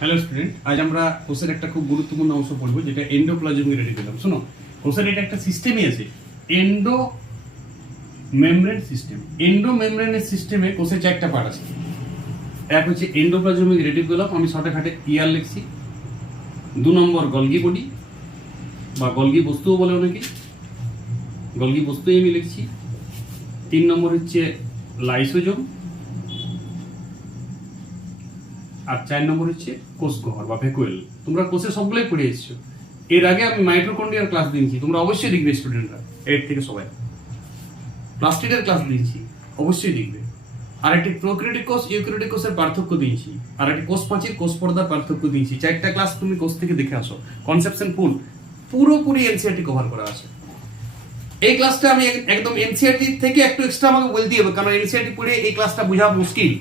Hello student, আজ আমরা কোষের একটা খুব গুরুত্বপূর্ণ অংশ পড়বো, যেটা এন্ডোপ্লাজমিক রেটিকুলাম। শোনো, কোষের এটা একটা সিস্টেমই আছে, এন্ডো মেমব্রেন সিস্টেম। এন্ডো মেমব্রেনের সিস্টেমে কোষের চারটা পার্ট আছে। এক হচ্ছে এন্ডোপ্লাজমিক রেটিকুলাম, আমি শর্টকাটে ইয়ার লিখছি। 2 নম্বর গলগি বডি বা গলগি বস্তুও বলে অনেকে, গলগি বস্তুই আমি লিখছি। 3 নম্বর হচ্ছে লাইসোজোম, আর 4 নম্বর হচ্ছে কোষগহ্বর বা ভ্যাকুয়েল। তোমরা কোষে সবগুলোই পড়ে এসেছো। এর আগে আমি মাইটোকন্ড্রিয়ার ক্লাস দিয়েছি, তোমরা অবশ্যই দেখবে স্টুডেন্টরা, 8 থেকে সবাই প্লাস্টিডের ক্লাস দিয়েছি, অবশ্যই দেখবে। আর একটি প্রোক্যারিওটিক কোষ ইউক্যারিওটিক কোষের পার্থক্য দিয়েছি, আর একটি কোষ প্রাচীর কোষ পর্দার পার্থক্য দিয়েছি। 4টা ক্লাস তুমি কোষ থেকে দেখে আসো। কনসেপশন পুরোপুরি এনসিইআরটি কভার করা আছে। এই ক্লাসটা আমি একদম এনসিইআরটি থেকে একটু এক্সট্রা আমাকে বলতে হবে, কারণ এনসিইআরটি পড়ে এই ক্লাসটা বোঝা মুশকিল।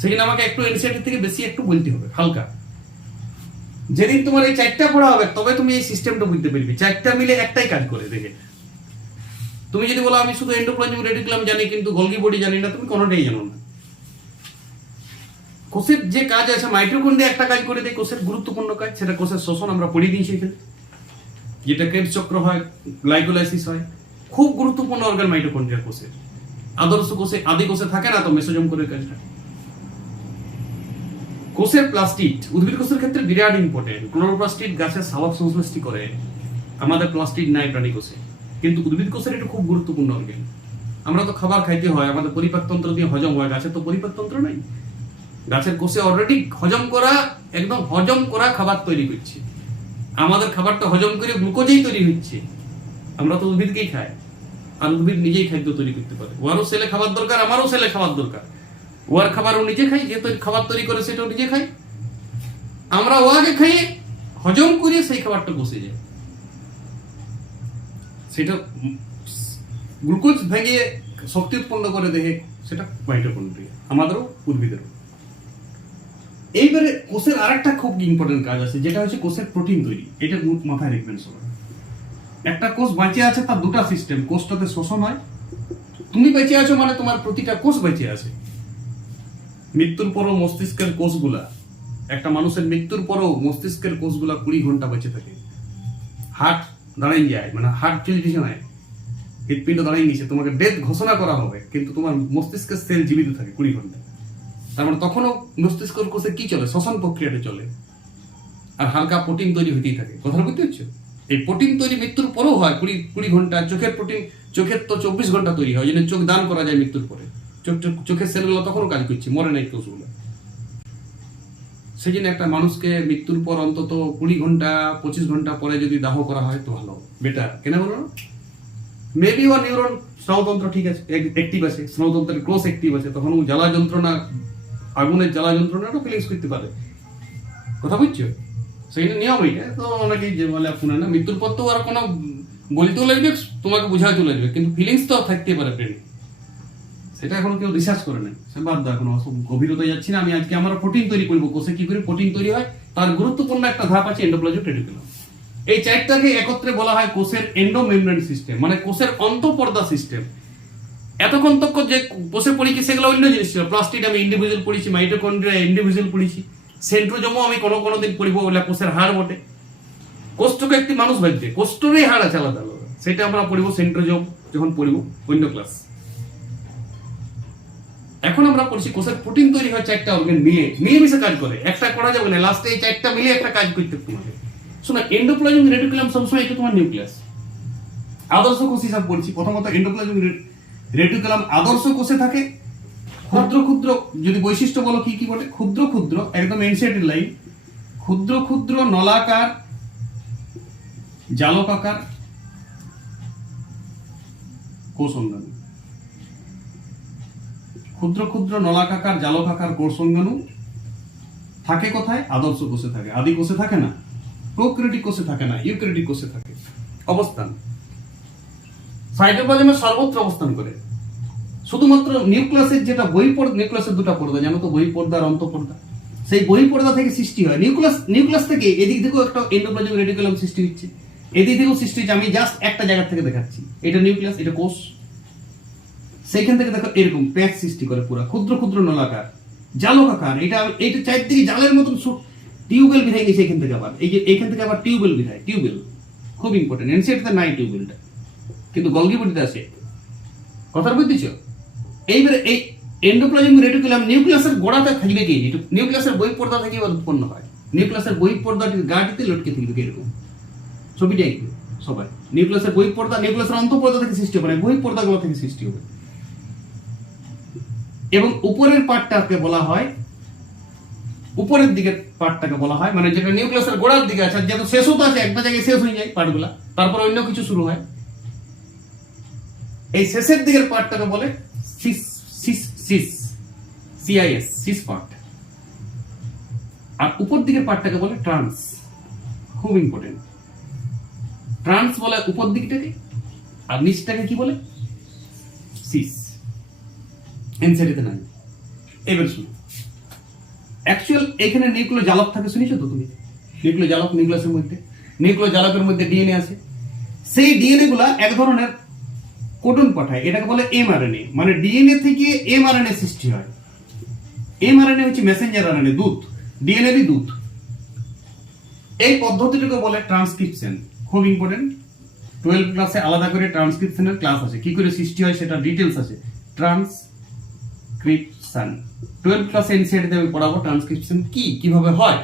সেই জন্য আমাকে একটু এনসিইআরটি থেকে বেশি একটু বলতে হবে হালকা। যেদিন তোমার এই 4টা পড়া হবে তবে তুমি এই সিস্টেমটা বুঝতে পারবে। 4টা মিলে একটাই কাজ করে। দেখে তুমি যদি বলো আমি শুধু এন্ডোপ্লাজমিক রেটিকুলাম জানি কিন্তু গলগি বডি জানি না, তুমি কোনোটাই জানো না। কোষের যে কাজ আছে, মাইটোকন্ড্রিয়া একটা কাজ করে দেয়, কোষের গুরুত্বপূর্ণ কাজ, সেটা কোষের শ্বসন। আমরা পড়িয়ে দিয়েছি এখানে, যেটা ক্রেবস চক্র হয়, গ্লাইকোলাইসিস হয়। খুব গুরুত্বপূর্ণ অর্গান মাইটোকন্ড্রিয়া কোষের। আদর্শ কোষে, আদি কোষে থাকে না তো মেসোজোম করে কাজটা। কোষের প্লাস্টিড উদ্ভিদ কোষের ক্ষেত্রে বিরাট ইম্পর্টেন্ট। ক্লোরোপ্লাস্টিড গাছের স্বাভাবিক সংশ্লেষটি করে, আমাদের প্লাস্টিড নাই প্রাণী কোষে, কিন্তু উদ্ভিদ কোষের এটা খুব গুরুত্বপূর্ণ অর্গান। আমরা তো খাবার খাইতে হয়, আমাদের পরিপাকতন্ত্র দিয়ে হজম হয়, গাছের তো পরিপাকতন্ত্র নাই। গাছের কোষে অলরেডি হজম করা, একদম হজম করা খাবার তৈরি করছে। আমাদের খাবারটা হজম করে গ্লুকোজেই তৈরি হচ্ছে। আমরা তো উদ্ভিদকেই খাই, আর উদ্ভিদ নিজেই খাদ্য তৈরি করতে পারে। ওয়ারও সেলে খাবার দরকার, আমারও সেলে খাবার দরকার। ওয়ার খাবার ও নিজে খাই, যে খাবার তৈরি করে সেটাও নিজে খাই। আমরা ওয়াকে খাইয়ে হজম করিয়ে সেই খাবারটা বসে যায়, সেটা গ্লুকোজ ভেঙে শক্তি উৎপন্ন করে দেখে, সেটা মাইটোকন্ড্রিয়া, আমাদেরও উদ্ভিদেরও। এইবারে কোষের আরেকটা খুব ইম্পর্টেন্ট কাজ আছে, যেটা হচ্ছে কোষের প্রোটিন তৈরি। এটা মাথায় রাখবেন সবাই। একটা কোষ বেঁচে আছে, তার দুটা সিস্টেম। কোষটাতে শোষণ হয়, তুমি বেঁচে আছো মানে তোমার প্রতিটা কোষ বেঁচে আছে। মৃত্যুর পরও মস্তিষ্কের কোষগুলা, একটা মানুষের মৃত্যুর পরও মস্তিষ্কের কোষগুলা 20 ঘন্টা বেঁচে থাকে। হার্ট দাঁড়াই যায়, মানে হার্ট চলছে না, হৃৎপিণ্ড দাঁড়াই নিছে, তোমাকে ডেথ ঘোষণা করা হবে, কিন্তু তোমার মস্তিষ্কের সেল জীবিত থাকে 20 ঘন্টা। তার মানে তখনও মস্তিষ্কের কোষে কি চলে? শ্বসন প্রক্রিয়াটা চলে, আর হালকা প্রোটিন তৈরি হতেই থাকে। কথাটা বুঝতে পারছো? এই প্রোটিন তৈরি মৃত্যুর পরেও হয় 20 ঘন্টা। চোখের প্রোটিন, চোখের তো 24 ঘন্টা তৈরি হয়, যেন চোখ দান করা যায় মৃত্যুর পরে। চোখের সেলগুলো তখনও কাজ করছে, মরে নাই কোষগুলো। সেই জন্য একটা মানুষকে মৃত্যুর পর অন্তত 20 ঘন্টা 25 ঘন্টা পরে যদি দাহ করা হয় তো ভালো, বেটার। কেন বলো? মেবি ওর নিউরন স্নায়ুতন্ত্র ঠিক আছে, অ্যাক্টিভ আছে, স্নায়ুতন্ত্রের ক্লোজ অ্যাক্টিভ আছে, তখন ও জ্বালা যন্ত্রণা, আগুনের জ্বালা যন্ত্রণাটা ফিলিংস করতে পারে। কথা বুঝছো? সেই নিয়ম এইটা। তো অনেকেই যে বলে শুনে না, মৃত্যুর পর তো আর কোনো বলিতেও লাগবে, তোমাকে বোঝাইতেও চলে যাবে, কিন্তু ফিলিংস তো থাকতে পারে ব্রেনে। সেটা এখনো কেউ রিসার্চ করে নাই, সে বাদ দাও, এখনো গভীরতায় যাচ্ছি না আমি। আজকে আমরা প্রোটিন তৈরি করবো, কোষে কি করে প্রোটিন তৈরি হয় তার গুরুত্বপূর্ণ একটা ধাপ আছে, এন্ডোপ্লাজমিক রেটিকুলাম। এই 4টাকে একত্রে বলা হয় কোষের এন্ডোমেমব্রেন সিস্টেম, মানে কোষের অন্তঃপর্দা সিস্টেম। এতক্ষণ তক যে কোষে পড়েছি সেগুলো অন্য জিনিস ছিল। প্লাস্টিড আমি ইন্ডিভিজুয়াল পড়েছি, মাইটোকন্ড্রিয়া ইন্ডিভিজুয়াল পড়েছি, সেন্ট্রোজোমও আমি কোনো দিন পড়িব, বলে কোষের হাড় বটে। কোষ্ঠকে একটি মানুষ ভাববে, কোষ্ঠেরই হাড় আছে আলাদা আলাদা, সেটা আমরা পড়িব সেন্ট্রোজোম যখন পড়িব অন্য ক্লাস। এখন আমরা পড়ছি কোষের প্রোটিন তৈরি হয় 4টা অর্গান মিলেমিশে কাজ করে, একটা করা যাবে না, লাস্টে এই 4টা মিলে একটা কাজ করতে তোমাকে। শোনো, এন্ডোপ্লাজমিক রেটিকুলাম সবসময় এটা তোমার নিউক্লিয়াস। আদর্শ কোষ হিসাব পড়ছি। প্রথমত এন্ডোপ্লাজমিক রেটিকুলাম আদর্শ কোষে থাকে। ক্ষুদ্র ক্ষুদ্র যদি বৈশিষ্ট্য বলো কি কি বলে? ক্ষুদ্র ক্ষুদ্র, একদম এনসিইআরটি লাইন, ক্ষুদ্র ক্ষুদ্র নলাকার জালকাকার কোষ অঙ্গাণু। ক্ষুদ্র ক্ষুদ্র নলাকাকার জালকাকার কোষ অঙ্গাণু থাকে কোথায়? আদর্শ কোষে থাকে। আদি কোষে থাকে না, প্রোক্যারিওটিক কোষে থাকে না, ইউক্যারিওটিক কোষে থাকে। অবস্থান সাইটোপ্লাজমের সর্বত্র অবস্থান করে। শুধুমাত্র নিউক্লিয়াসের যেটা বহিঃপর্দা, নিউক্লিয়াসের দুটো পর্দা জানো তো, বহিঃপর্দা আর অন্তঃপর্দা। সেই বহিঃপর্দা থেকে সৃষ্টি হয় নিউক্লিয়াস থেকে এদিক থেকেও একটা এন্ডোপ্লাজমিক রেটিকুলাম সৃষ্টি হচ্ছে, এদিক থেকেও সৃষ্টি হচ্ছে। আমি জাস্ট একটা জায়গা থেকে দেখাচ্ছি, এটা নিউক্লিয়াস, এটা কোষ। সেইখান থেকে দেখো এরকম প্যাচ সৃষ্টি করে, পুরো ক্ষুদ্র ক্ষুদ্র নলাকার জালকাকার। এইটা চারদিকে জালের মতন টিউবেল বিধায় গেছে এখান থেকে আবার, এই যে এখান থেকে আবার টিউবেল বিধায়, টিউবেল খুব ইম্পর্টেন্ট। এনসিইআরটিতে নাই টিউবেলটা, কিন্তু গলগি বডিতে আছে। কথার বুঝতেছ? এইবারে এই এন্ডোপ্লাজমিক রেটিকুলাম নিউক্লিয়াসের গোড়াতে থাকবে কি, নিউক্লিয়াসের বহিঃপর্দা থেকে উৎপন্ন হয়, নিউক্লিয়াসের বহিঃপর্দাটির গাটিতে লটকে থাকবে এরকম, ছবিটা একটু সবাই। নিউক্লিয়াসের বহিঃপর্দা, নিউক্লিয়াসের অন্তঃপর্দা থেকে সৃষ্টি হবে না, বহিঃপর্দাগুলো থেকে সৃষ্টি হবে। এবং উপরের পার্টটাকে বলা হয়, উপরের দিকের পার্টটাকে বলা হয়, মানে যেটা নিউক্লিয়াসের গোড়ার দিকে আছে, যেটা শেষও তো আছে, একটা জায়গায় শেষ হয়ে যায় পার্টগুলা, তারপর অন্য কিছু শুরু হয়। এই শেষের দিকের পার্টটাকে বলে cis, cis, cis, CIS, cis part. আর উপর দিকের পার্টটাকে বলে ট্রান্স, খুব ইম্পর্টেন্ট। ট্রান্স বলে উপর দিকটাকে, আর নিচটাকে কি বলে? সিস। এনসিইআরটিতে নাই। এবার শুনো, অ্যাকচুয়াল এখানে নিউক্লিয় জালক থাকে, শুনেছো তো তুমি? নিউক্লিয় জালক, নিউক্লিয়াসের মধ্যে, নিউক্লিয় জালকের মধ্যে ডিএনএ আছে। সেই ডিএনএ গুলা এক ধরনের কোডন পাঠায়, এটাকে বলে এমআরএনএ। মানে ডিএনএ থেকে এমআরএনএ সৃষ্টি হয়। এমআরএনএ হচ্ছে মেসেঞ্জার আরএনএ, দূত, ডিএনএরই দূত। এই পদ্ধতিটাকে বলে ট্রান্সক্রিপশন, খুব ইম্পর্টেন্ট। 12 ক্লাসে আলাদা করে ট্রান্সক্রিপশনের ক্লাস আছে, কি করে সৃষ্টি হয় সেটা ডিটেইলস আছে। ট্রান্সক্রিপশন 12 ক্লাসে এনসিইআরটিতে আমি পড়াবো ট্রান্সক্রিপশন কি, কিভাবে হয়।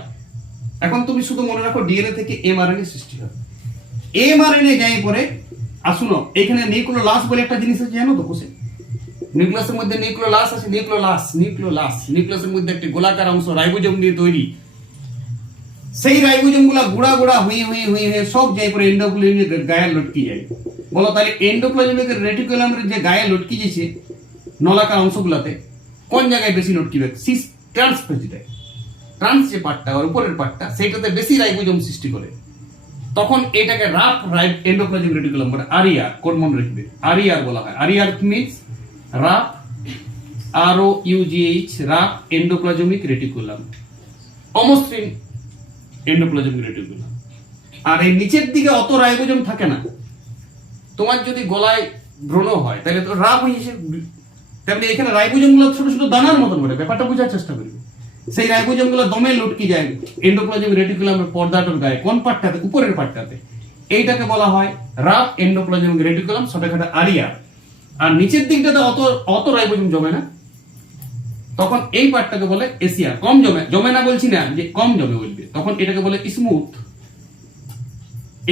এখন তুমি শুধু মনে রাখো ডিএনএ থেকে এমআরএনএ সৃষ্টি হয়। এমআরএনএ যাই পরে আসুনো, এখানে নিউক্লিওলাস বলে একটা জিনিস আছে, জানো তো? কোষে নিউক্লিয়াসের মধ্যে নিউক্লিওলাস আছে, নিউক্লিয়াসের মধ্যে একটি গোলাকার অংশ রাইবোজোম দিয়ে তৈরি। সেই রাইবোজোম গুলা গুড়া গুড়া হয়ে সব যাই পরে এন্ডোপ্লাজমিক গায়ে লটকি যায়। বলো তাহলে এন্ডোপ্লাজমিক রেটিকুলামের যে গায়ে লটকি যেছে নলাকার অংশগুলাতে, কোন জায়গায় বেশি লটকিবে? সিস ট্রান্সফেজিটায়, ট্রান্স যে পার্টটা আর উপরের পার্টটা, সেইটাতে বেশি রাইবোজোম সৃষ্টি করে। তখন এটাকে রাফ এন্ডোপ্লাজমিক রেটিকুলাম বলে, আরইআর, কোড মনে রাখবে, আরইআর বলা হয়। RER means rough, ROUGH, rough endoplasmic reticulum, অমসৃণ এন্ডোপ্লাজমিক রেটিকুলাম। আর এই নিচের দিকে অত রাইবোজোম থাকে না। তোমার যদি গলায় ব্রণ হয় তাহলে তো রাফ হয়েছে, তেমনি এখানে রাইবোজোম গুলো ছোট ছোট দানার মতন করে, ব্যাপারটা বোঝার চেষ্টা করবে। সেই রাইবোজোম গুলো দমে লটকি যায় এন্ডোপ্লাজমিক রেটিকুলামের পর্দাটার গায়ে, কোন পার্টটাতে? উপরের পার্টটাতে। এইটাকে বলা হয় রাফ এন্ডোপ্লাজমিক রেটিকুলাম, ছোটখাটো আরইআর। আর নিচের দিকটাতে অত রাইবোজোম জমে না, তখন এই পার্টটাকে বলে এসিআর। কম জমে না বলছি না, যে কম জমে বলবে, তখন এটাকে বলে স্মুথ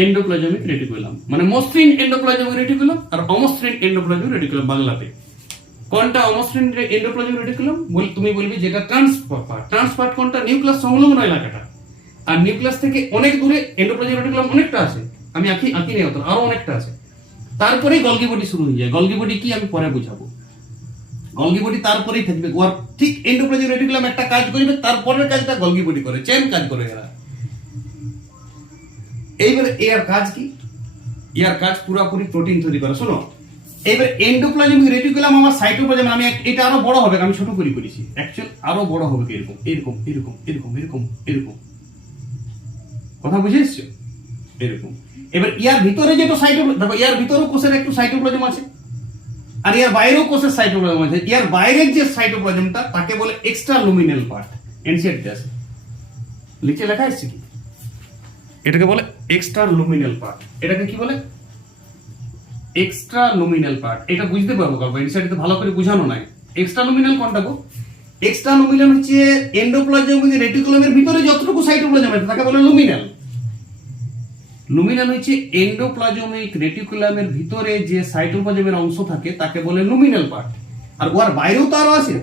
এন্ডোপ্লাজমিক রেটিকুলাম। মানে মসৃণ এন্ডোপ্লাজমিক রেটিকুলাম আর অমসৃণ এন্ডোপ্লাজমিক রেটিকুলাম বাংলাতে। কোনটা অমসৃণ এন্ডোপ্লাজমিক রেটিকুলাম? তুমি বলবি যেটা ট্রান্সপার্ট কোনটা? নিউক্লিয়াস সংলগ্ন এলাকাটা। আর নিউক্লিয়াস থেকে অনেক দূরে এন্ডোপ্লাজমিক রেটিকুলাম অনেকটা আছে, আমি আঁকি নেই অত, আরো অনেকটা আছে। তারপরেই গলগি বডি শুরু হয়ে যায়। গলগি বডি কি আমি পরে বুঝাবো। গলগি বডি তারপরেই থাকবে, ওর ঠিক এন্ডোপ্লাজমিক রেটিকুলাম একটা কাজ করবে, তারপরের কাজটা গলগি বডি করে, চেন কাজ করে এরা। এইবারে এর কাজ কি? এর কাজ পুরোপুরি প্রোটিন তৈরি করা। শোনো, এইবার এন্ডোপ্লাজমিক রেটিকুলাম আমার সাইটোপ্লাজম, আমি এটা আরো বড় হবে, আমি ছোট করে করেছি, অ্যাকচুয়াল আরো বড় হবে, এরকম এরকম এরকম এরকম এরকম এরকম। কথা বুঝে এসছো? এরকম। এবার ইয়ার ভিতরে যেটা সাইটোপ্লাজম, দেখো ইয়ার ভিতরেও কোষের একটু সাইটোপ্লাজম আছে, আর ইয়ার বাইরেও কোষের সাইটোপ্লাজম আছে। ইয়ার বাইরের যে সাইটোপ্লাজমটা তাকে বলে এক্সট্রা লুমিনাল পার্ট। এনসিইআরটিতে আছে, নিচে লেখা আছে কি, এটাকে বলে এক্সট্রা লুমিনাল পার্ট। এটাকে কি বলে? Extra luminal part. এটা বুঝতে পারবো কারণ এনসিইআরটিতে ভালো করে বোঝানো নাই। এক্সট্রা লুমিনাল কোনটা গো? এক্সট্রা লুমিনাল হচ্ছে এন্ডোপ্লাজমিক রেটিকুলামের ভিতরে যতটুকু সাইটোপ্লাজম আছে তাকে বলে লুমিনাল। লুমিনাল হচ্ছে এন্ডোপ্লাজমিক রেটিকুলামের ভিতরে যে সাইটোপ্লাজমের অংশ থাকে তাকে বলে লুমিনাল পার্ট। আর ওর বাইরেও তো আরো আছে।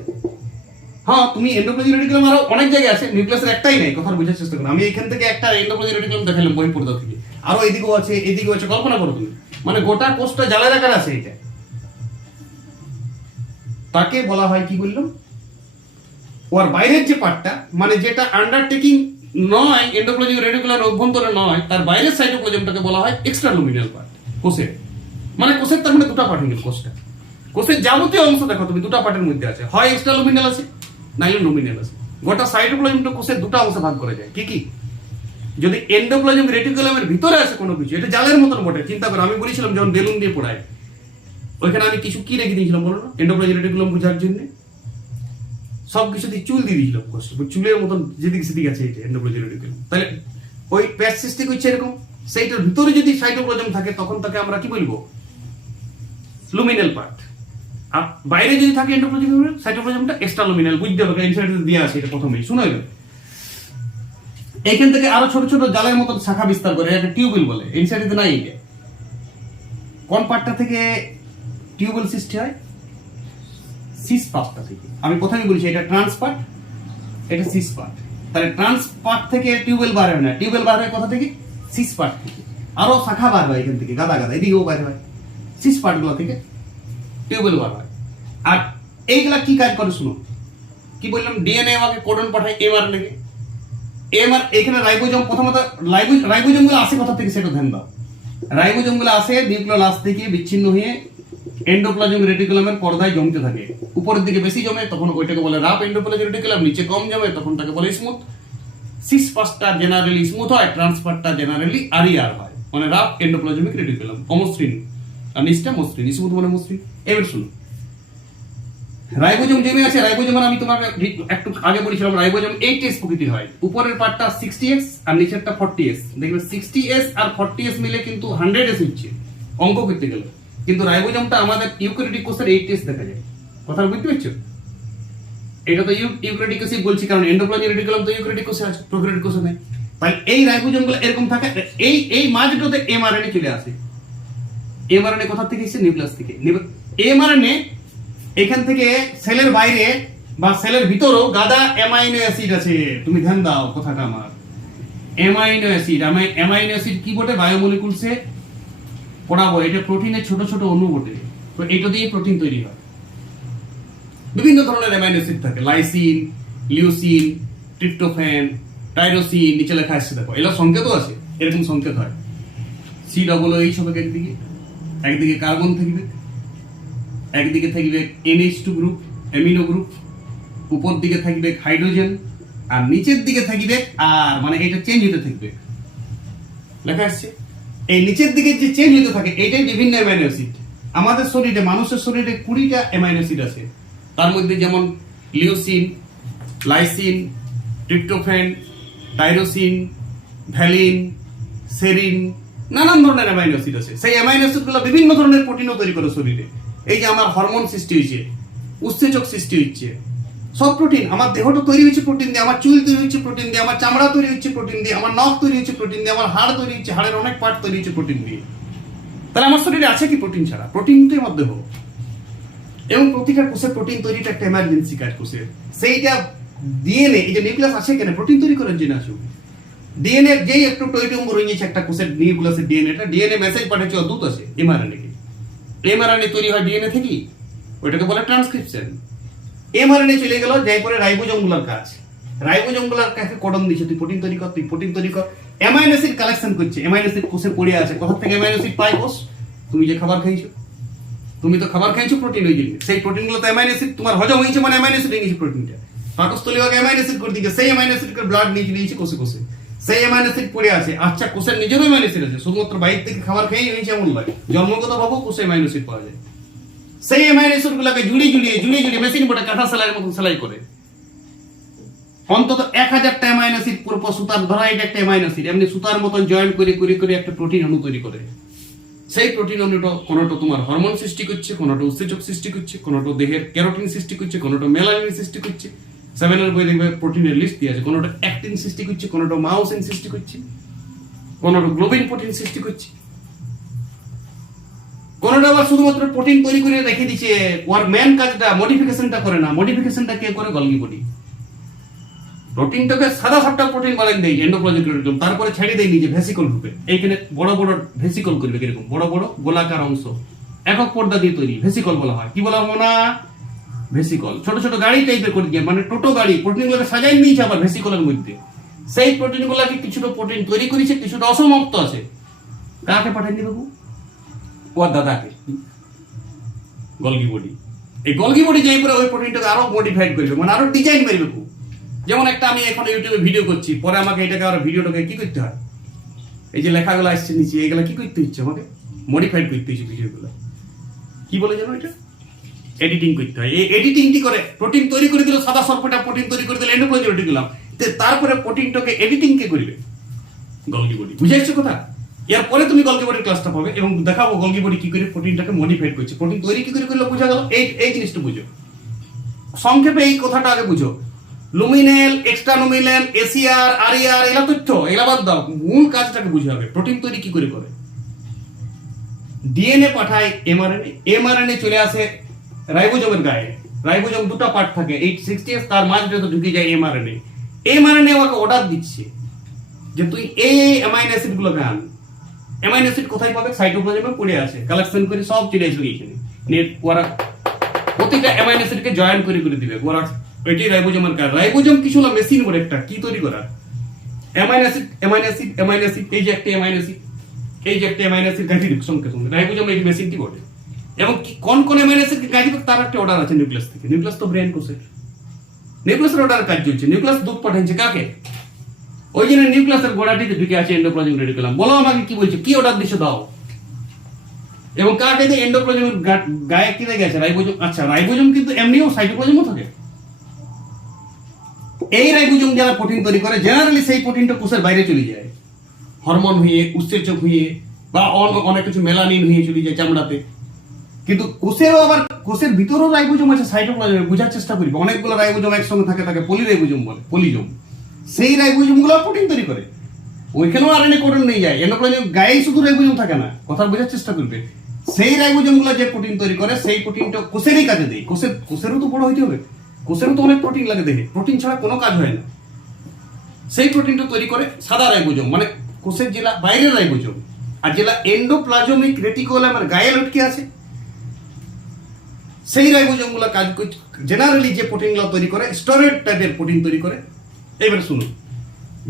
হ্যাঁ, তুমি এন্ডোপ্লাজমিক রেটিকুলাম আরো অনেক জায়গায় আছে, নিউক্লিয়াসের একটাই নাই। কথা বোঝার চেষ্টা করো। আমি এখান থেকে একটা এন্ডোপ্লাজমিক রেটিকুলাম দেখালাম বহিঃপর্দা থেকে, আরো এদিকেও আছে, এদিকেও আছে। কল্পনা করো তুমি, মানে গোটা কোষটা জালের আকার আছে। এটা তাকে বলা হয় কি বললাম, ওর বাইরের যে পার্টটা, মানে যেটা আন্ডারটেকিং নয় এন্ডোপ্লাজমিক রেটিকুলামের অভ্যন্তরে নয়, তার বাইরের সাইটোপ্লাজমটাকে বলা হয় এক্সট্রা লুমিনাল পার্ট। কোষের মানে কোষের তার মানে দুটো পার্ট হয়ে গেল। কোষের যাবতীয় অংশ দেখো তুমি দুটো পার্টের মধ্যে আছে, হয় এক্সট্রা লুমিনাল আছে নাইলে লুমিনাল আছে। গোটা সাইটোপ্লাজমটা কোষের দুটো অংশে ভাগ করা যায়। কি কি? যদি এন্ডোপ্লাজমিক রেটিকুলামের ভিতরে আছে কোনো কিছু, এটা জালের মতন বটে। চিন্তা করো, আমি বলেছিলাম যখন বেলুন দিয়ে পড়াই, ওইখানে আমি কিছু কি রেখে দিয়েছিলাম বলো না, এন্ডোপ্লাজমিক রেটিকুলাম বোঝার জন্য। সবকিছুতে চুল দিয়ে দিয়েছিল চুলের মতন যেদিকে সেদিকে আছে এটা এন্ডোপ্লাজমিক রেটিকুলাম। তাহলে ওই প্যাচ সৃষ্টি করছে এরকম, সেইটার ভিতরে যদি সাইটোপ্লাজম থাকে তখন তাকে আমরা কি বলবো, লুমিনাল পার্ট। আর বাইরে যদি থাকে এন্ডোপ্লাজমিক সাইটোপ্লাজমটা এক্সট্রা লুমিনাল, বুঝতে হবে ইনসাইডে দেওয়া আছে এটা প্রথমেই শুনে গেল। এইখান থেকে আরো ছোট ছোট জালের মতন শাখা বিস্তার করে, এটা টিউবেল বলে, ইনসাইডে নাই। এটা কোন পার্টটা থেকে টিউবেল সৃষ্টি হয়? সিস পার্টটা থেকে। আমি প্রথমেই বলেছি এটা ট্রান্স পার্ট, এটা সিস পার্ট। তাহলে ট্রান্স পার্ট থেকে টিউবেল বার হয় না, টিউবেল বার হয় কোথা থেকে? সিস পার্ট থেকে। আরো শাখা বার হয় এখান থেকে, গাদা গাদা এদিকেও বার হয়, সিস পার্ট গুলো থেকে টিউবেল বার হয়। আর এইগুলা কি কাজ করে শুনো, কি বললাম, ডিএনএ আমাকে কোডন পাঠায় এমআরএনএ কে। এমআর এখানে রাইবোজোম, প্রথমত রাইবোজোম গুলো আসে কোথা থেকে সেটা ধ্যান দাও। রাইবোজোম গুলো আসে নিউক্লিওলাস থেকে বিচ্ছিন্ন হয়ে এন্ডোপ্লাজমিক রেটিকুলামের পর্দায় জমতে থাকে। উপরের দিকে বেশি জমে তখন ওইটাকে বলে রাফ এন্ডোপ্লাজমিক রেটিকুলাম, নিচে কম জমে তখন তাকে বলে স্মুথ। সিস পার্টটা জেনারেলি স্মুথ হয়, ট্রান্স পার্টটা জেনারেলি আরিয়ার হয়, মানে রাফ এন্ডোপ্লাজমিক রেটিকুলাম অমসৃণ, আর নিচটা মসৃণ, স্মুথ মানে মসৃণ। এবার শুনো, রাইবোজোম জমে আছে, রাইবোজোম আমি তোমাকে একটু আগে বলেছিলাম রাইবোজোম 8s প্রকৃতির হয়, উপরের পার্টটা 60s আর নিচেরটা 40s। দেখবে 60s আর 40s মিলে কিন্তু 100s হচ্ছে অঙ্ক করতে গেলে, কিন্তু রাইবোজোমটা আমাদের ইউক্যারিওটিক কোষের 8s দেখা যায়। কথা বুঝতে পারছো? এটা তো ইউক্যারিওটিক কোষই বলছি, কারণ এন্ডোপ্লাজমিক রেটিকুলাম তো ইউক্যারিওটিক কোষে আছে, প্রোক্যারিওটিক কোষে নেই। তাই এই রাইবোজোমগুলো এরকম থাকে। এই মাঝটাতে এমআরএনএ চলে আসে। এমআরএনএ কোথা থেকে এসেছে? নিউক্লিয়াস থেকে। এমআরএনএ এখান থেকে সেলের বাইরে বা সেলের ভিতরেও গাদা অ্যামাইনো অ্যাসিড আছে। তুমি ধ্যান দাও কথাটা আমার, অ্যামাইনো অ্যাসিড। অ্যামাইনো অ্যাসিড কি বটে? বায়োমলিকুলসে পড়াবো, এটা প্রোটিনের ছোট ছোট অণু বটে। তো এটা দিয়ে প্রোটিন তৈরি হয়। বিভিন্ন ধরনের অ্যামাইনো অ্যাসিড থাকে, লাইসিন, লিউসিন, ট্রিপ্টোফ্যান, টাইরোসিন, নিচে লেখা আসছে দেখো, এগুলো সংকেতও আছে, এরকম সংকেত হয়। COO সব একদিকে কার্বন থাকবে, একদিকে থাকবে NH2 গ্রুপ, অ্যামিনো গ্রুপ, উপর দিকে থাকবে হাইড্রোজেন, আর নিচের দিকে থাকবে আর, মানে এটা চেঞ্জ হতে থাকবে, লেখা আসছে। এই নিচের দিকে যে চেঞ্জ হতে থাকে এটাই বিভিন্ন অ্যামাইনো অ্যাসিড। আমাদের শরীরে, মানুষের শরীরে 20টা অ্যামাইনো অ্যাসিড আছে। তার মধ্যে যেমন leucine, lysine, tryptophan, tyrosine, valine, serine, নানান ধরনের অ্যামাইনো অ্যাসিড আছে। সেই অ্যামাইনো অ্যাসিডগুলো বিভিন্ন ধরনের প্রোটিনও তৈরি করে শরীরে। এই যে আমার হরমোন সৃষ্টি হয়েছে, উৎসেচক সৃষ্টি হচ্ছে, সব প্রোটিন। আমার দেহটা তৈরি হচ্ছে প্রোটিন দিয়ে, আমার চুল তৈরি হচ্ছে প্রোটিন দিয়ে, আমার চামড়া তৈরি হচ্ছে প্রোটিন দিয়ে, আমার নখ তৈরি হচ্ছে প্রোটিন দিয়ে, আমার হাড় তৈরি হচ্ছে, হাড়ের অনেক পার্ট তৈরি হচ্ছে প্রোটিন দিয়ে। তাহলে আমার শরীরে আছে কি প্রোটিন ছাড়া? প্রোটিন তো আমার দেহ। এবং প্রতিটা কোষে প্রোটিন তৈরিটা একটা এমার্জেন্সি কাজ কোষের। সেইটা ডিএনএ, এই যে নিউক্লিয়াস আছে কেন? প্রোটিন তৈরি করার জন্য আসুক। ডিএনএ যেই একটু টয়টুম্ব রয়েছে একটা কোষের নিউক্লিয়াসের ডিএনএ মেসেজ পাঠাচ্ছে দূত আছে এমআরএনএ কে। এমআরএনএ তৈরি হয় ডিএনএ থেকেই, ওইটাকে বলে ট্রান্সক্রিপশন। এমআরএনএ চলে গেল, যাই পরে রাইবোজোমগুলোর কাজ। রাইবোজোমগুলোর কাছে কোডন দিচ্ছে, তুই প্রোটিন তৈরি কর, তুই প্রোটিন তৈরি কর। অ্যামাইনো অ্যাসিড কালেকশন করছে, অ্যামাইনো অ্যাসিড কোষে পড়ে আছে। কোথা থেকে অ্যামাইনো অ্যাসিড পায় কোষ? তুমি যে খাবার খাইছো, তুমি তো খাবার খাইছো প্রোটিন, ওই জন্য সেই প্রোটিনগুলো তো অ্যামাইনো অ্যাসিড তোমার হজম হয়েছে, মানে অ্যামাইনো অ্যাসিড হয়ে গেছে প্রোটিনটা। পাকস্থলীভাগে অ্যামাইনো অ্যাসিড করে দিকে, সেই অ্যামাইনো অ্যাসিডকে ব্লাড নিয়ে নিয়েছে কোষে কোষে, সেই অ্যামাইনো অ্যাসিড পড়ে আছে। আচ্ছা, কোষের নিজেরও অ্যামাইনো অ্যাসিড আছে, শুধুমাত্র বাইরে থেকে খাবার খেয়ে নিয়েছে এমন নয়, জন্মগত ভাবে কোষে অ্যামাইনো অ্যাসিড পাওয়া যায়। সেই অ্যামাইনো অ্যাসিড গুলোকে জুড়িয়ে মেশিন বোর্ডে কাঁথা সেলাইয়ের মতন সেলাই করে অন্তত 1000টা অ্যামাইনো অ্যাসিড পরপর সুতার ধরা, এটা একটা অ্যামাইনো অ্যাসিড, এমনি সুতার মতন জয়েন্ট করে একটা প্রোটিন অণু তৈরি করে। সেই প্রোটিন অণুটা কোনটা তোমার হরমোন সৃষ্টি করছে, কোনটা উৎসেচক সৃষ্টি করছে, কোনটা দেহের ক্যারোটিন সৃষ্টি করছে, কোনটা মেলানিন সৃষ্টি করছে। 7 বই দেখবে প্রোটিনের লিস্ট দিয়ে আছে। কোনটা অ্যাক্টিন সৃষ্টি করছে, কোনটা মায়োসিন সৃষ্টি করছে, কোনটা গ্লোবিন প্রোটিন সৃষ্টি করছে, কোনটা আবার শুধুমাত্র প্রোটিন তৈরি করে রেখে দিচ্ছে। ওর মেন কাজটা মডিফিকেশনটা করে না, মডিফিকেশনটা কে করে? Golgi body. প্রোটিনটাকে সাদা সাপটা প্রোটিন বলেন দেই এন্ডোপ্লাজমিক রেটিকুলাম, তারপরে ছেড়ে দেই নিজে ভেসিকল রূপে। এইখানে বড় বড় ভেসিকল করবে, এরকম বড় বড় গোলাকার অংশ একক পর্দা দিয়ে তৈরি, ভেসিকল বলা হয়। কি বলা হয় না? ভেসিকল। ছোট ছোট গাড়ি টাইপের করে দিয়ে, মানে টোটো গাড়ি, প্রোটিনগুলোকে সাজাই নিয়েছে আবার ভেসিকলের মধ্যে। সেই প্রোটিনগুলোকে কিছুটা প্রোটিন তৈরি করেছে, কিছুটা অসমাপ্ত আছে। কাকে পাঠিয়ে দিবে? ওর দাদাকে। Golgi body. এই গলগি বডি যাই পরে ওই প্রোটিনটাকে আরো মডিফাইড করবে, মানে আরো ডিজাইন মারবে। যেমন একটা আমি এখন ইউটিউবে ভিডিও করছি, পরে আমাকে এটাকে আর ভিডিওটাকে কি করতে হয়? এই যে লেখাগুলো আসছে নিচে, এগুলা কি করতে হচ্ছে? আমাকে মডিফাইড করতে হচ্ছে ভিডিওগুলো। কি বলে জানো এটা? এডিটিং করতে হয়। এই এডিটিংটি করে প্রোটিন তৈরি করে দিল, সাদা সলফেট প্রোটিন তৈরি করে দিল এন্ডোপ্লাজমিক রেটিকুলাম, তারপরে প্রোটিনটাকে এডিটিং কে করবে? Golgi body. বুঝাইছো কথা? এরপরে তুমি গলগি বডির ক্লাসটা পাবে এবং দেখাবো গলগি বডি কি করে প্রোটিনটাকে মডিফাইড করছে, প্রোটিন তৈরি কি করে করলে বোঝা গেল। এই জিনিসটা বুঝো, সংক্ষেপে এই কথাটা আগে বুঝো। লুমিনেল, এক্সট্রালুমিনেল, এসিআর, আরইআর এগুলা তথ্য, এগুলা বাদ দাও, মূল কাজটাকে বুঝতে হবে। প্রোটিন তৈরি কি করে করে? ডিএনএ পাঠায় এমআরএনএ, এমআরএনএ চলে আসে রাইবোজোমের গায়ে। রাইবোজোম দুটো পার্ট থাকে, 860S, তার মাঝে তো ঢুকে যায় এমআরএনএ। এমআরএনএ ওকে অর্ডার দিচ্ছে যে তুই এই অ্যামাইনো অ্যাসিড গুলোকে আন। অ্যামাইনো অ্যাসিড কোথায় পাবে? সাইটোপ্লাজমে পড়ে আছে, কালেকশন করে সব চলে আসবে এখানে। নেট ওরা প্রতিটা অ্যামাইনো অ্যাসিডকে জয়েন করে করে দিবে ওরা। এটাই রাইবোজোমের কাজ। রাইবোজোম কিছু না, মেশিন বলে একটা, কি তৈরি করার? Amino acid, amino acid, amino acid, এই যে একটা অ্যামাইনো অ্যাসিড, এই যে একটা অ্যামাইনো অ্যাসিড গাঁথি দিবে সঙ্গে সঙ্গে। রাইবোজোম এই মেশিনটি বলে। এবং কোন কোন অ্যামাইনো অ্যাসিডকে গাঁথি দিবে তার একটা অর্ডার আছে নিউক্লিয়াস থেকে। নিউক্লিয়াস তো ব্রেন কোষের, নিউক্লিয়াসের অর্ডার কাজ চলছে। নিউক্লিয়াস দুধ পাঠাচ্ছে কাকে? ওই জন্য নিউক্লিয়াসের গোড়াটিতে ঢুকে আছে এন্ডোপ্লাজমিক রেটিকুলাম। বলো আমাকে কি বলছে, কি অর্ডার দিচ্ছে দাও। এবং কাকে দিয়ে? এন্ডোপ্লাজমিক গায়ে কিনে গেছে রাইবোজোম। আচ্ছা, রাইবোজোম কিন্তু এমনিও সাইটোপ্লাজমও থাকে। এই রাইবোজোম যারা প্রোটিন তৈরি করে, জেনারেলি সেই প্রোটিনটা কোষের বাইরে চলে যায়, হরমোন হয়ে, উৎসেচক হয়ে, বা অনেক কিছু মেলানিন হয়ে চলে যায় চামড়াতে। কিন্তু কোষেরও আবার, কোষের ভিতরেও রাইবোজোম আছে, সাইটোপ্লাজমে। বোঝার চেষ্টা করি, অনেকগুলো রাইবোজোম একসঙ্গে থাকে, তাকে পলিরাইবোজোম বলে, পলিজোম। সেই রাইবোজোম গুলো প্রোটিন তৈরি করে, ওইখানেও আরএনএ কোডন নিয়ে যায়। এন্ডোপ্লাজমিক গায়ে শুধু রাইবোজোম থাকে না, কথা বোঝার চেষ্টা করবে। সেই রাইবোজোম গুলো যে প্রোটিন তৈরি করে, সেই প্রোটিনটা কোষেরই কাজে দেয়। কোষেরও তো বড় হইতে হবে, কোষেরও তো অনেক প্রোটিন লাগে দেহে, প্রোটিন ছাড়া কোনো কাজ হয় না। সেই প্রোটিনটা তৈরি করে সাদা রাইবোজোম, মানে কোষের যেটা বাইরের রাইবোজোম। আর যেটা এন্ডোপ্লাজমিক রেটিকুলামের গায়ে লটকে আছে, সেই রাইবোজোম গুলো কাজ করছে। জেনারেলি যে প্রোটিন গুলো তৈরি করে, স্টেরয়েড টাইপের প্রোটিন তৈরি করে। এবারে শুনুন,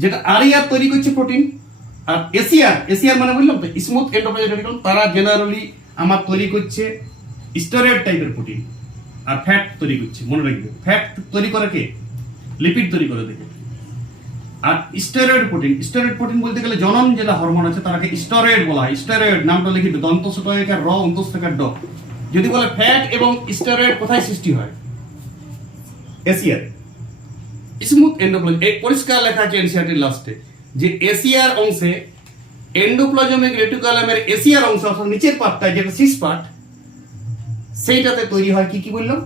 যেটা আরইআর তৈরি করছে প্রোটিন, আর এসিআর মানে বললাম তো স্মুথ এন্ডোপ্লাজমিক রেটিকুলাম, তারা জেনারেলি আমার তৈরি করছে স্টেরয়েড টাইপের প্রোটিন আর ফ্যাট তৈরি করছে। মনে রাখবে, ফ্যাট তৈরি করে কে? লিপিড তৈরি করে দেখে। আর স্টেরয়েড প্রোটিন বলতে গেলে জনন যেটা হরমোন আছে তারাকে স্টেরয়েড বলা হয়। স্টেরয়েড নামটা লিখে দিবে, দন্ত সতয়কার র, অন্তস্থকার ড। যদি বলে ফ্যাট এবং স্টেরয়েড কোথায় সৃষ্টি হয়? ACR, smooth endoplasm. এই পরিষ্কার লেখা আছে এনসিআরটির লাস্টে যে এসিআর অংশে, এন্ডোপ্লাজমিক রেটিকুলামের এসিআর অংশ, অর্থাৎ নিচের পার্টটা যেটা সিস পার্ট, সেইটাতে তৈরি হয় কি কি বললাম?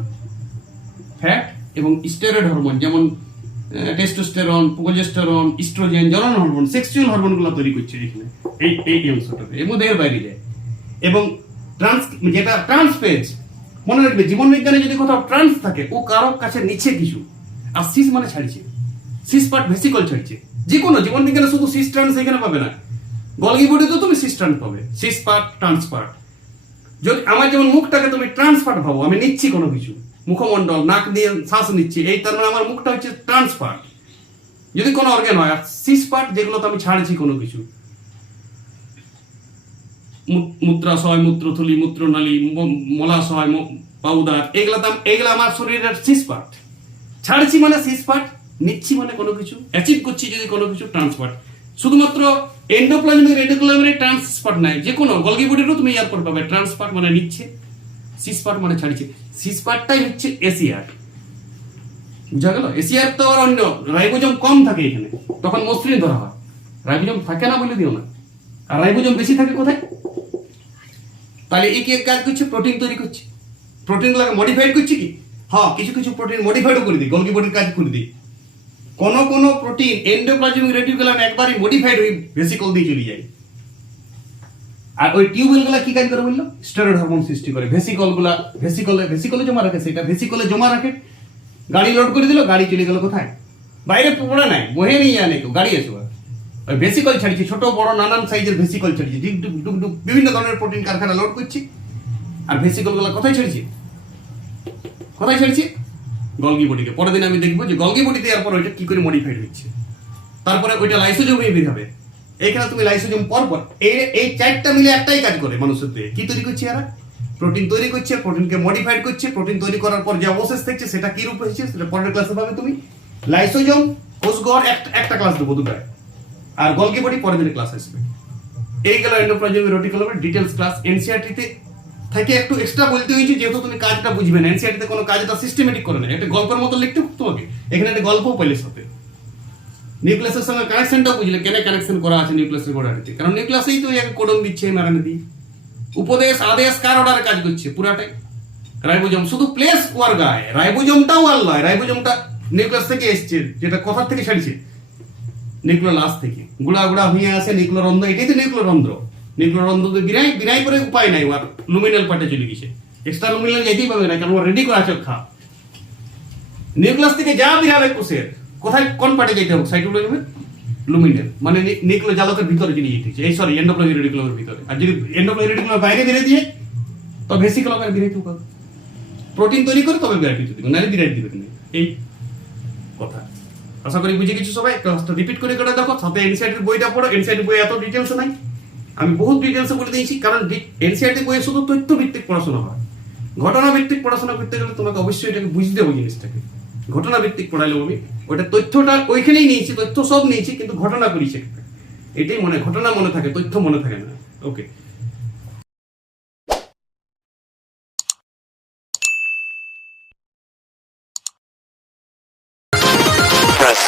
ফ্যাট এবং স্টেরয়েড হরমোন, যেমন টেস্টোস্টেরন, প্রোজেস্টেরন, ইস্ট্রোজেন, জনন হরমোন, সেক্সুয়াল হরমোনগুলো তৈরি করছে এখানে, এই অংশটাতে। এর মধ্যে এর বাইরে যায়। এবং যেটা ট্রান্সফেজ, মনে রাখবে জীবন বিজ্ঞানে যদি কোথাও ট্রান্স থাকে, ও কারো কাছে নিচে কিছু। আর সিস মানে ছাড়ছে, সিস পার্ট ভেসিকল ছাড়ছে। যে কোনো জীবন বিজ্ঞানে শুধু সিস ট্রান্স এখানে পাবে না, গলগি বডিতেও তুমি সিস ট্রান্স পাবে, সিস পার্ট, ট্রান্স পার্ট। যদি আমার যেমন মুখটাকে তুমি ট্রান্স পার্ট ভাবো, আমি নিচ্ছি কোনো কিছু, মুখমণ্ডল, নাক দিয়ে শ্বাস নিচ্ছি, এই তার মানে আমার মুখটা হচ্ছে ট্রান্স পার্ট যদি কোনো অর্গান হয়। আর সিস পার্ট যেগুলো তো আমি ছাড়ছি কোনো কিছু, মূত্রাশয়, মূত্রথলি, মূত্রনালী, মলাশয়, পাউডার, এগুলো আমার শরীরের সিস পার্ট। ছাড়ছি মানে সিস পার্ট, নিচ্ছি মানে কোনো কিছু, অ্যাচিভ করছি যদি কোনো কিছু, ট্রান্স পার্ট। শুধুমাত্র এন্ডোপ্লাজমিক রেটিকুলামের ট্রান্স পার্ট নাই, যে কোনো গলগি বডিরও তুমি এয়ারপোর্ট পাবে। ট্রান্স পার্ট মানে নিচ্ছে, সিস পার্ট মানে ছাড়ছে। সিস পার্টটাই হচ্ছে এসিআর। বুঝা গেল? এসিআর তো আর অন্য, রাইবোজোম কম থাকে এখানে, তখন মসৃণ ধরা হয়। রাইবোজোম থাকে না বলে দিও না। আর রাইবোজোম বেশি থাকে কোথায়? তাহলে এই কি কাজ করছে? প্রোটিন তৈরি করছে, প্রোটিনগুলোকে মডিফাইড করছে কি? হ্যাঁ, কিছু কিছু প্রোটিন মডিফাইডও করে দিই, গলগি বডির কাজ করে দিই। কোন কোন প্রোটিন এন্ডোপ্লাজমিক রেটিকুলাম একবারই মডিফাইড হয়ে ভেসিকল দিয়ে চলে যায়। আর ওই টিউবওয়েলগুলো কি কাজ করে বললো? স্টেরয়েড হরমোন সৃষ্টি করে। ভেসিকলে জমা রাখে, সেটা ভেসিকলে জমা রাখে। গাড়ি লোড করে দিল, গাড়ি চলে গেল কোথায়? বাইরে পড়ে নাই, বহে নিয়ে আনে কেউ, গাড়ি আসবে। ওই ভেসিকল ছাড়ছে, ছোট বড় নানান সাইজের ভেসিকল ছাড়ছে, ডুক বিভিন্ন ধরনের প্রোটিন কারখানা লোড করছি। আর ভেসিকলগুলো কোথায় ছাড়ছে? কোথায় ছাড়ছে? গলগি বডিকে। পরের দিন আমি দেখবো যে গলগি বডিতে এরপর ওইটা কি করে মডিফাইড হচ্ছে। তারপরে ওইটা লাইসোজোম হয়ে বের হবে। এইখানে তুমি লাইসোজোম পরপর এই চারটা মিলে একটাই কাজ করে মানুষের দেহে। কি তৈরি করছে এরা? প্রোটিন তৈরি করছে, প্রোটিনকে মডিফাইড করছে। প্রোটিন তৈরি করার পর যে অবশেষ থাকছে সেটা কি রূপ হয়েছে সেটা পরের ক্লাসে পাবে তুমি। লাইসোজোম, কোষগড় একটা ক্লাস দেবো দুটায়, আর গলগি বডি পরের দিনে ক্লাস আসবে। এই গেল এন্ডোপ্লাজমিক রেটিকুলামের ডিটেইলস ক্লাস। এনসিইআরটি তে থেকে একটু এক্সট্রা বলতে হয়েছে, যেহেতু তুমি কাজটা বুঝবে না। এনসিআরটিতে কোনো কাজটা সিস্টেমেটিক করে না, একটা গল্পের মতো লিখতে হবে তোমাকে। এখানে একটা গল্পও পেলে সাথে নিউক্লিয়াসের সঙ্গে কানেকশনটাও বুঝলে, কেন কানেকশন করা আছে নিউক্লিয়াসের গোড়াটিতে, কারণ নিউক্লিয়াসেই তো একে কোডন দিচ্ছে মারানে দিয়ে। উপদেশ আদেশ কার অর্ডারে কাজ করছে পুরাটাই রাইবোজোম, শুধু প্লেস ওয়ার গায়ে। রাইবোজোমটাও আর নয়, রাইবোজোমটা নিউক্লিয়াস থেকে এসছে, যেটা কথার থেকে ছাড়ছে নিউক্লিয়াস থেকে গুড়া গুড়া হয়ে আসে নিউক্লিয়রন্ধ্র। এটাই তো নিউক্লিয়রন্ধ্র। নিউক্লিয়রন্ধ্র তো বিনাই বিনাই করে উপায় নাই, ওর লুমিনাল পার্টে চলে গেছে। এক্সট্রা লুমিনাল যেতেই পাবে না, কারণ ও রেডি করা আছে খা। নিউক্লিয়াস থেকে যা বিরাবে কোষের কোথায় কোন পার্টে যেতে হবে, সাইটোপ্লাজমে লুমিনাল, মানে নিউক্লিয় জালকের ভিতরে চলে যেতে, এই সরি এন্ডোপ্লাজমিক রেটিকুলামের ভিতরে। আর যদি এন্ডোপ্লাজমিক রেটিকুলাম বাইরে বেরে দিয়ে তো ভেসিকলামের বেরে তো প্রোটিন তৈরি করে তবে বিরাট দিতে দিবে, নাহলে বিরাট দিবে তুমি। এই কথা আশা করি বুঝে গেছো সবাই। ক্লাসটা রিপিট করে করে দেখো, সাথে এনসিআরটির বইটা পড়ো। এনসিআরটির বই এত ডিটেলস নাই, আমি বহুত ডিটেলসে বলে দিয়েছি, কারণ এনসিআরটি বইয়ে শুধু তথ্য ভিত্তিক পড়াশোনা হয়। ঘটনা ভিত্তিক পড়াশোনা করতে গেলে তোমাকে অবশ্যই এটাকে বুঝতে হবে জিনিসটাকে। ঘটনা ভিত্তিক পড়াইলে আমি ওটা তথ্যটা ওইখানেই নিয়েছি, তথ্য সব নিয়েছি, কিন্তু ঘটনা করেছি একটা, এটাই মনে, ঘটনা মনে থাকে, তথ্য মনে থাকে না। ওকে। Press